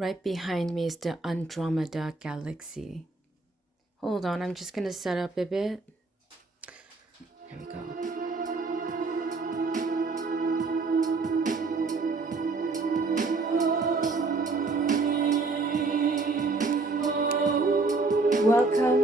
Right behind me is the Andromeda Galaxy. Hold on, I'm just gonna set up a bit. There we go. Welcome